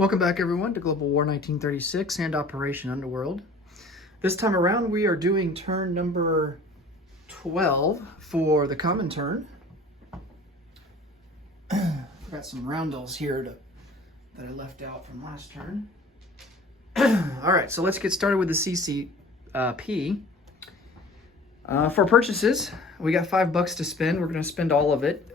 Welcome back, everyone, to Global War 1936 and Operation Underworld. This time around, we are doing turn number 12 for the common turn. Got some roundels here that I left out from last turn. All right, so let's get started with the CCP. For purchases, we got $5 to spend. We're going to spend all of it.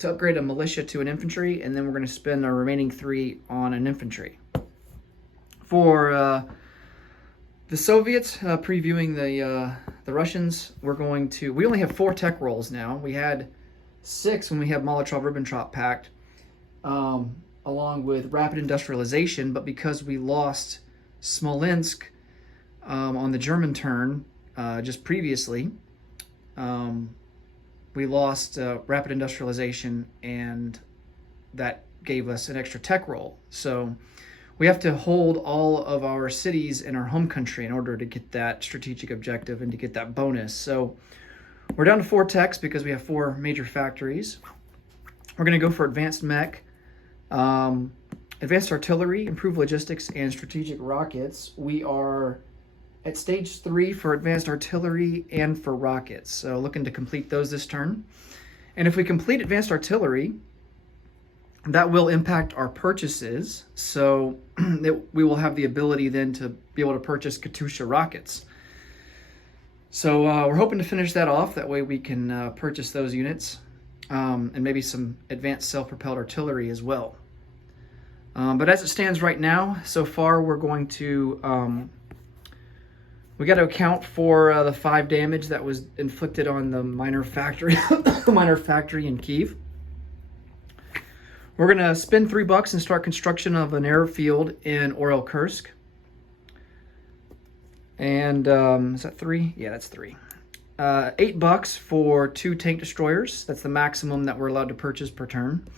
To upgrade a militia to an infantry, and then we're going to spend our remaining 3 on an infantry. For the Soviets, previewing the Russians, we only have 4 tech rolls now. We had 6 when we had Molotov-Ribbentrop Pact, along with rapid industrialization, but because we lost Smolensk on the German turn just previously, we lost rapid industrialization, and that gave us an extra tech roll. So we have to hold all of our cities in our home country in order to get that strategic objective and to get that bonus. So we're down to 4 techs because we have 4 major factories. We're going to go for advanced mech, advanced artillery, improved logistics, and strategic rockets. We are at stage 3 for advanced artillery and for rockets. So looking to complete those this turn. And if we complete advanced artillery, that will impact our purchases. So we will have the ability then to be able to purchase Katyusha rockets. So we're hoping to finish that off. That way we can purchase those units and maybe some advanced self-propelled artillery as well. But as it stands right now, so far we're going to... we got to account for the 5 damage that was inflicted on the minor factory, minor factory in Kyiv. We're going to spend $3 and start construction of an airfield in Orel-Kursk. And is that 3? Yeah, that's 3. $8 for 2 tank destroyers. That's the maximum that we're allowed to purchase per turn.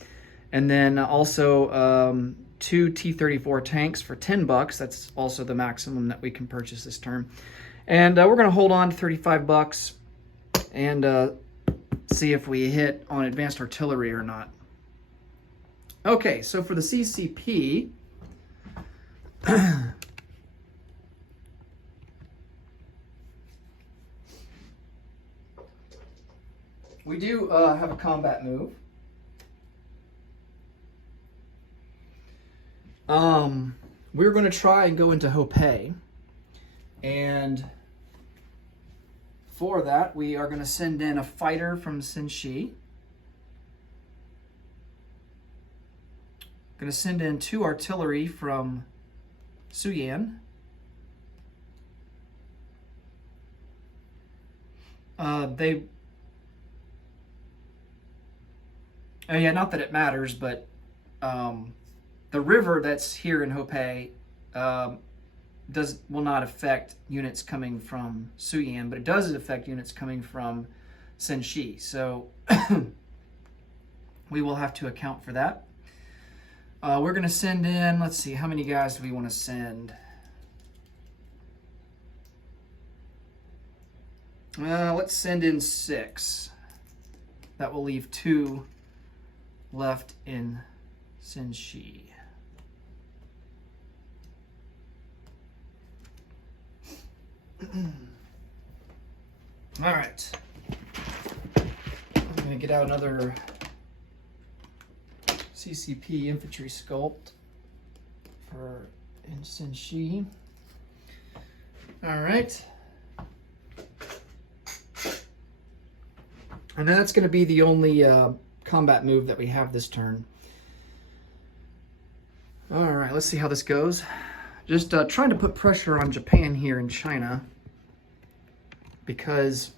And then also 2 T-34 tanks for $10. That's also the maximum that we can purchase this turn. And we're going to hold on to $35 and see if we hit on advanced artillery or not. Okay, so for the CCP, we do have a combat move. We're going to try and go into Hopei, and for that we are going to send in a fighter from Sinshi. Going to send in 2 artillery from Suyan. Yeah, not that it matters, but the river that's here in Hopei will not affect units coming from Suyan, but it does affect units coming from Senshi. So we will have to account for that. We're going to send in, let's see, how many guys do we want to send? Let's send in 6. That will leave 2 left in Senshi. All right. I'm going to get out another CCP infantry sculpt for Senshi. All right. And that's going to be the only combat move that we have this turn. All right, let's see how this goes. Just trying to put pressure on Japan here in China, because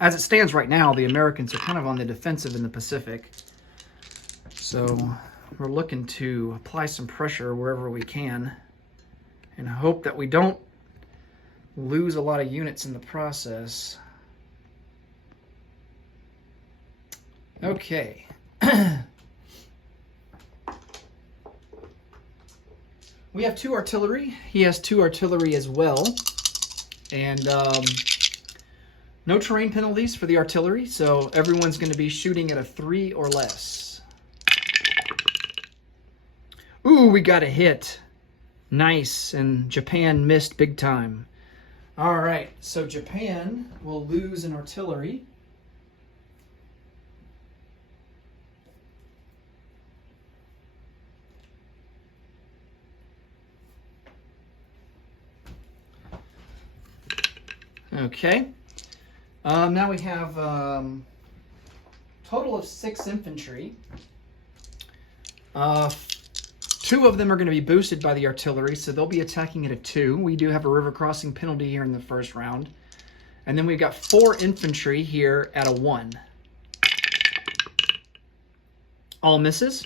as it stands right now, the Americans are kind of on the defensive in the Pacific. So we're looking to apply some pressure wherever we can and hope that we don't lose a lot of units in the process. Okay. We have 2 artillery. He has 2 artillery as well. And no terrain penalties for the artillery, so everyone's going to be shooting at a 3 or less. Ooh, we got a hit. Nice, and Japan missed big time. All right, so Japan will lose an artillery. Okay. Now we have total of 6 infantry. 2 of them are going to be boosted by the artillery, so they'll be attacking at a 2. We do have a river crossing penalty here in the first round. And then we've got 4 infantry here at a 1. All misses.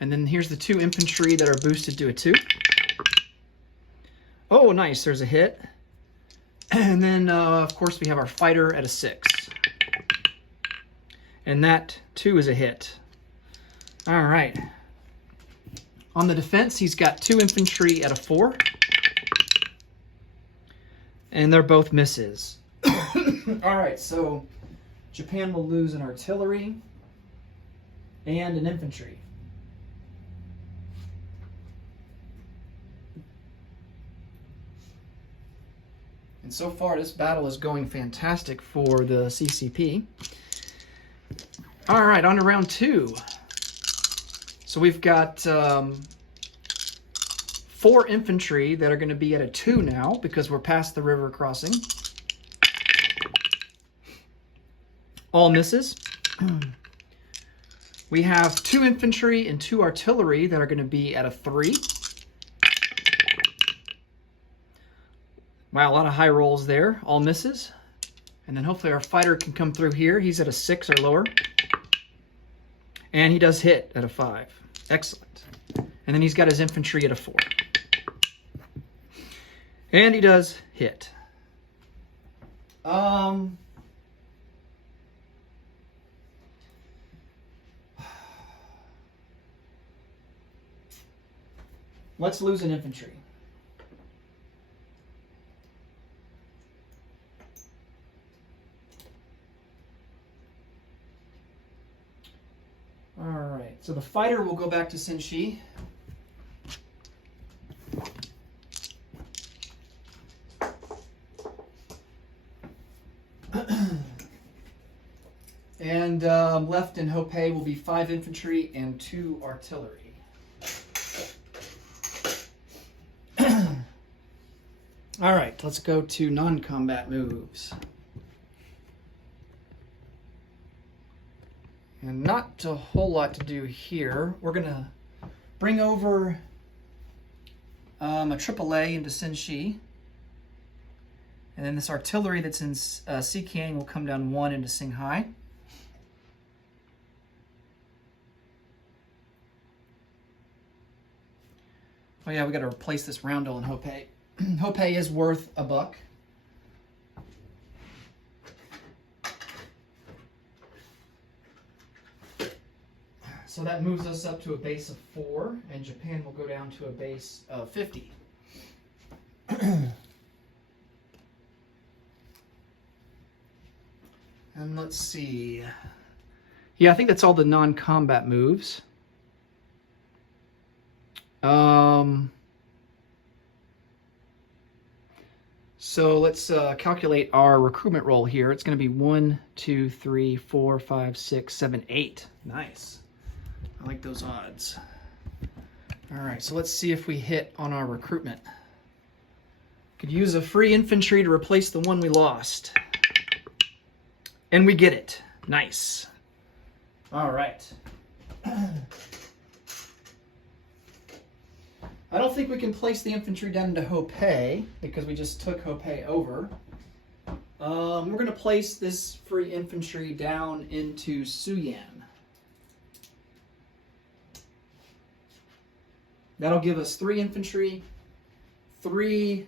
And then here's the 2 infantry that are boosted to a 2. Oh, nice. There's a hit. And then, of course, we have our fighter at a 6. And that, too, is a hit. All right. On the defense, he's got 2 infantry at a 4. And they're both misses. All right, so Japan will lose an artillery and an infantry. And so far, this battle is going fantastic for the CCP. All right, on to round 2. So we've got 4 infantry that are going to be at a 2 now because we're past the river crossing. All misses. We have 2 infantry and 2 artillery that are going to be at a 3. Wow, a lot of high rolls there. All misses. And then hopefully our fighter can come through here. He's at a 6 or lower. And he does hit at a 5. Excellent. And then he's got his infantry at a 4. And he does hit. Let's lose an infantry. All right, so the fighter will go back to Senshi. And left in Hopei will be 5 infantry and 2 artillery. All right, let's go to non-combat moves. And not a whole lot to do here. We're going to bring over a AAA into Senshi. And then this artillery that's in Xi'an will come down 1 into Qinghai. Oh yeah, we got to replace this roundel in Hopei. Hopei is worth $1. So that moves us up to a base of 4, and Japan will go down to a base of 50. And let's see. Yeah, I think that's all the non-combat moves. So let's calculate our recruitment roll here. It's going to be 1, 2, 3, 4, 5, 6, 7, 8. Nice. I like those odds. All right, so let's see if we hit on our recruitment. Could use a free infantry to replace the one we lost. And we get it. Nice. All right. I don't think we can place the infantry down into Hopei because we just took Hopei over. We're going to place this free infantry down into Suyan. That'll give us 3 infantry, 3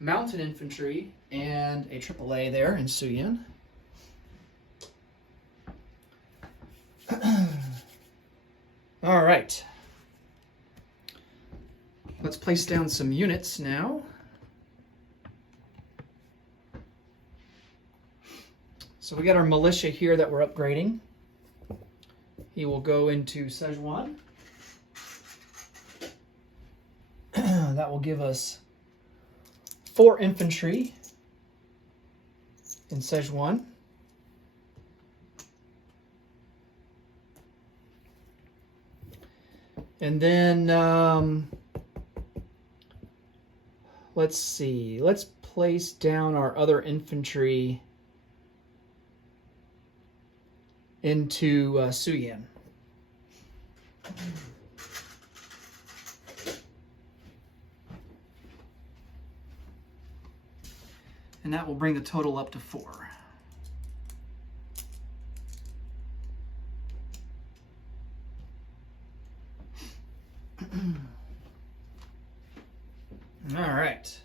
mounted infantry, and a AAA there in Suyan. All right. Let's place down some units now. So we got our militia here that we're upgrading. He will go into Szechuan. That will give us 4 infantry in Szechuan. And then, let's see. Let's place down our other infantry into Suyan. And that will bring the total up to 4. All right.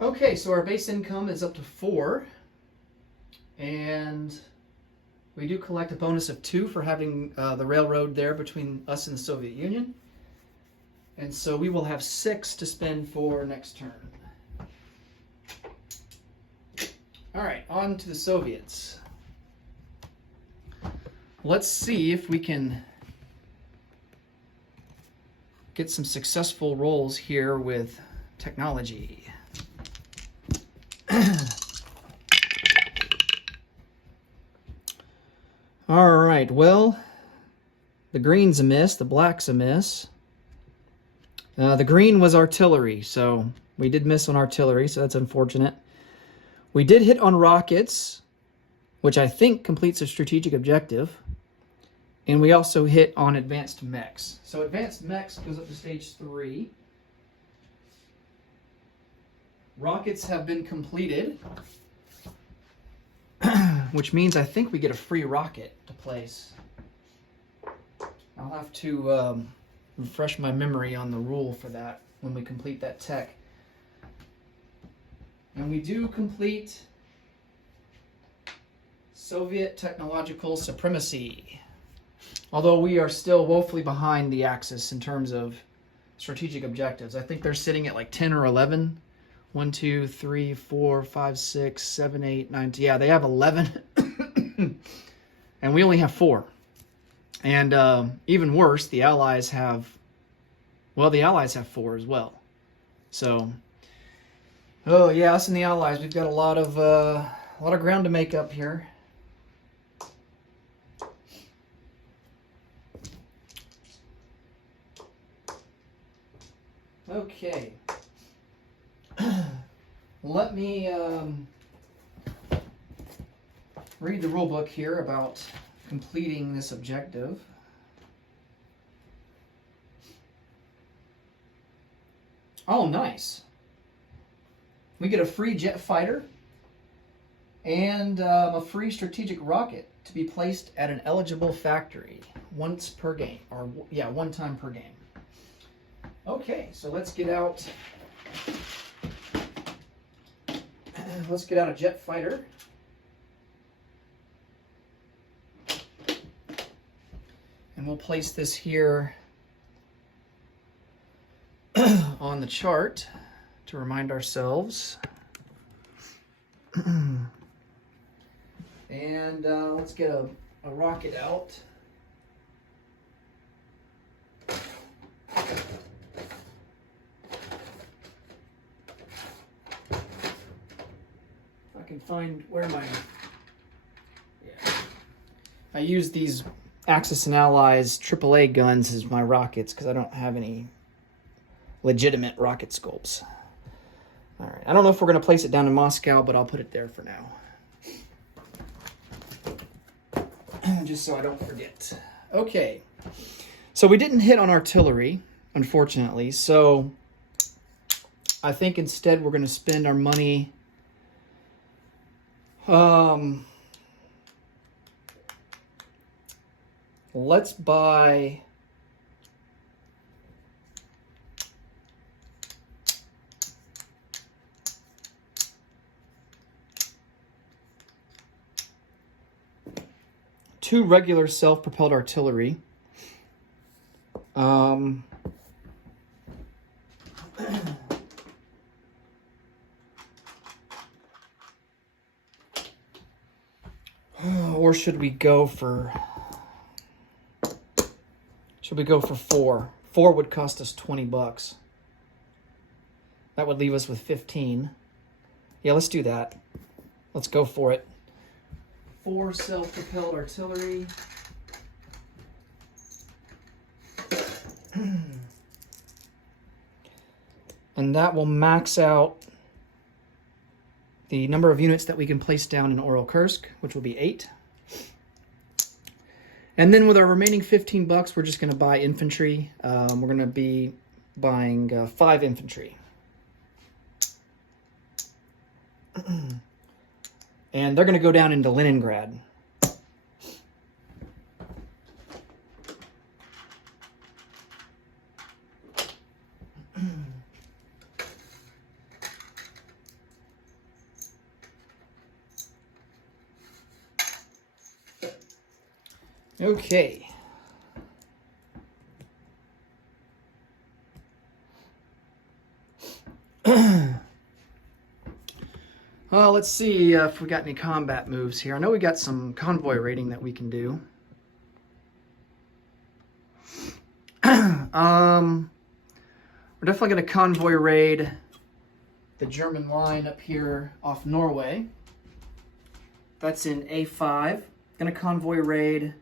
Okay, so our base income is up to 4, and we do collect a bonus of 2 for having the railroad there between us and the Soviet Union. And so we will have 6 to spend for next turn. All right, on to the Soviets. Let's see if we can get some successful rolls here with technology. All right, well, the green's a miss, the black's a miss. The green was artillery, so we did miss on artillery, so that's unfortunate. We did hit on rockets, which I think completes a strategic objective. And we also hit on advanced mechs. So advanced mechs goes up to stage 3. Rockets have been completed, which means I think we get a free rocket to place. I'll have to refresh my memory on the rule for that when we complete that tech. And we do complete Soviet technological supremacy. Although we are still woefully behind the Axis in terms of strategic objectives. I think they're sitting at like 10 or 11. 1, 2, 3, 4, 5, 6, 7, 8, 9. Yeah, they have 11. And we only have 4. And even worse, the Allies have, well, the Allies have 4 as well. So, oh yeah, us and the Allies, we've got a lot of ground to make up here. Okay. Let me read the rule book here about completing this objective. Oh, nice. We get a free jet fighter and a free strategic rocket to be placed at an eligible factory once per game, or yeah, 1 time per game. Okay, so let's get out. Let's get out a jet fighter. And we'll place this here on the chart to remind ourselves. And let's get a rocket out. I can find where my... Yeah. I use these Axis and Allies AAA guns as my rockets because I don't have any legitimate rocket sculpts. All right. I don't know if we're going to place it down in Moscow, but I'll put it there for now. Just so I don't forget. Okay. So we didn't hit on artillery, unfortunately. So I think instead we're going to spend our money... let's buy... two regular self-propelled artillery. Or should we go for... Should we go for 4? 4 would cost us 20 bucks. That would leave us with 15. Yeah, let's do that. Let's go for it. 4 self-propelled artillery. And that will max out the number of units that we can place down in Oral Kursk, which will be 8. And then with our remaining 15 bucks, we're just going to buy infantry. We're going to be buying 5 infantry. And they're going to go down into Leningrad. Okay. Well, let's see if we got any combat moves here. I know we got some convoy raiding that we can do. We're definitely going to convoy raid the German line up here off Norway. That's in A5. Going to convoy raid